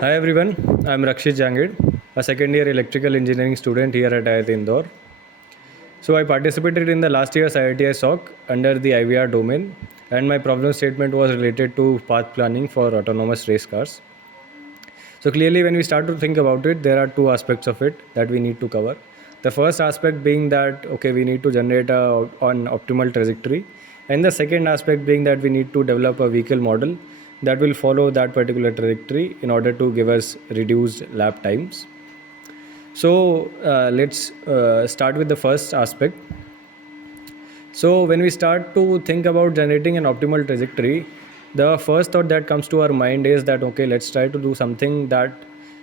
Hi everyone, I'm Rakshit Jangid, a second year electrical engineering student here at IIT Indore. So I participated in the last year's IITISoC under the IVR domain, and my problem statement was related to path planning for autonomous race cars. So clearly, when we start to think about it, there are two aspects of it that we need to cover. The first aspect being that okay, we need to generate an optimal trajectory, and the second aspect being that we need to develop a vehicle model that will follow that particular trajectory in order to give us reduced lap times. So let's start with the first aspect. So when we start to think about generating an optimal trajectory, the first thought that comes to our mind is that okay, let's try to do something that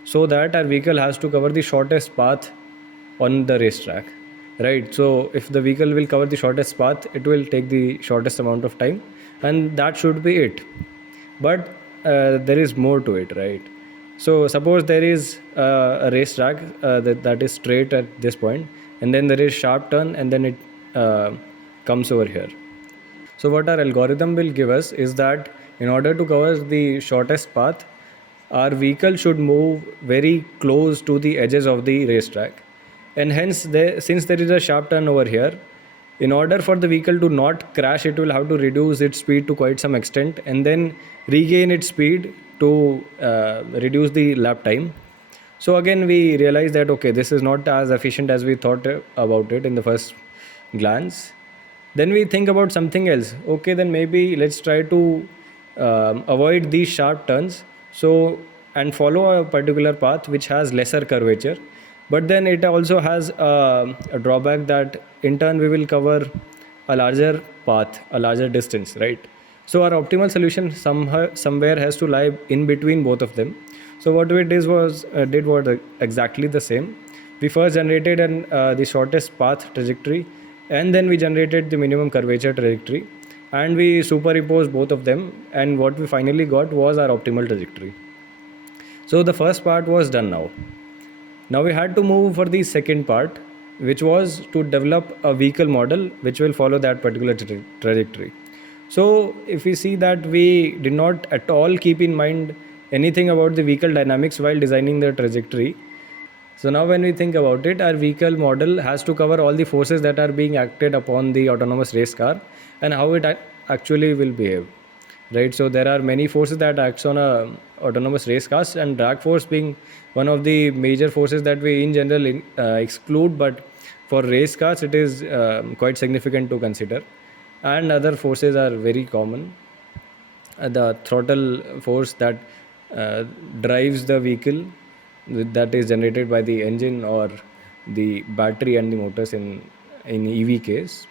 so that our vehicle has to cover the shortest path on the racetrack, right? So if the vehicle will cover the shortest path, it will take the shortest amount of time, and that should be it. But there is more to it, right? So suppose there is a racetrack that is straight at this point, and then there is sharp turn, and then it comes over here. So what our algorithm will give us is that in order to cover the shortest path, our vehicle should move very close to the edges of the racetrack, and hence since there is a sharp turn over here, in order for the vehicle to not crash, it will have to reduce its speed to quite some extent and then regain its speed to reduce the lap time. So again we realize that okay, this is not as efficient as we thought about it in the first glance. Then we think about something else. Okay, then maybe let's try to avoid these sharp turns, so and follow a particular path which has lesser curvature, but then it also has a drawback that in turn we will cover a larger path, a larger distance, right? So our optimal solution somewhere has to lie in between both of them. So what we did was exactly the same. We first generated the shortest path trajectory, and then we generated the minimum curvature trajectory, and we superimposed both of them, and what we finally got was our optimal trajectory. So the first part was done now. Now we had to move for the second part, which was to develop a vehicle model which will follow that particular trajectory. So if we see that we did not at all keep in mind anything about the vehicle dynamics while designing the trajectory. So now when we think about it, our vehicle model has to cover all the forces that are being acted upon the autonomous race car and how it actually will behave, right? So there are many forces that acts on a autonomous race cars, and drag force being one of the major forces that we in general exclude, but for race cars it is quite significant to consider, and other forces are very common. The throttle force that drives the vehicle, that is generated by the engine or the battery and the motors in EV case.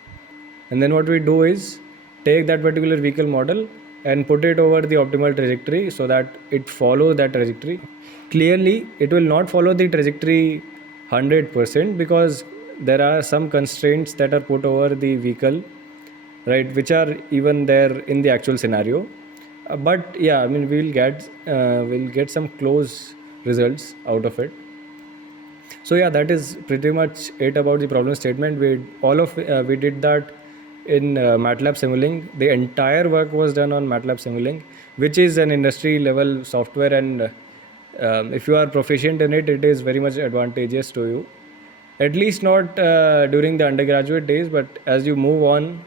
And then what we do is take that particular vehicle model and put it over the optimal trajectory so that it follows that trajectory. Clearly it will not follow the trajectory 100% because there are some constraints that are put over the vehicle, right, which are even there in the actual scenario. But yeah, I mean we'll get some close results out of it. So yeah, that is pretty much it about the problem statement. We did that in MATLAB Simulink. The entire work was done on MATLAB Simulink, which is an industry level software, and if you are proficient in it, it is very much advantageous to you. At least not during the undergraduate days, but as you move on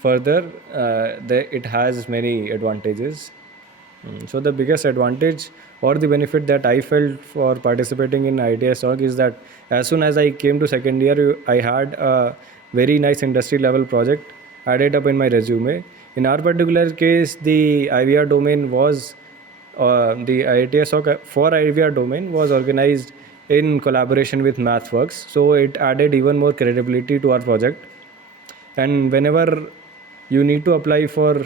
further, it has many advantages. So the biggest advantage or the benefit that I felt for participating in IITisoc is that as soon as I came to second year, I had a very nice industry level project added up in my resume. In our particular case, the IVR domain was the IITisoc for IVR domain was organized in collaboration with MathWorks, so it added even more credibility to our project. And whenever you need to apply for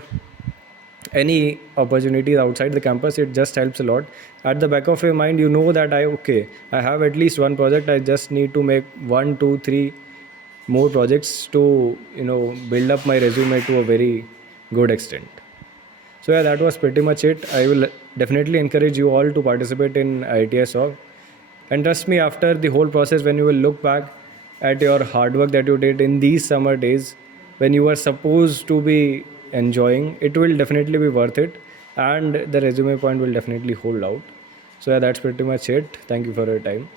any opportunities outside the campus, it just helps a lot. At the back of your mind, you know that I have at least one project. I just need to make 1 2 3 more projects to build up my resume to a very good extent. So yeah, that was pretty much it. I will definitely encourage you all to participate in ITSOC, and trust me, after the whole process, when you will look back at your hard work that you did in these summer days when you were supposed to be enjoying, it will definitely be worth it, and the resume point will definitely hold out. So yeah, that's pretty much it. Thank you for your time.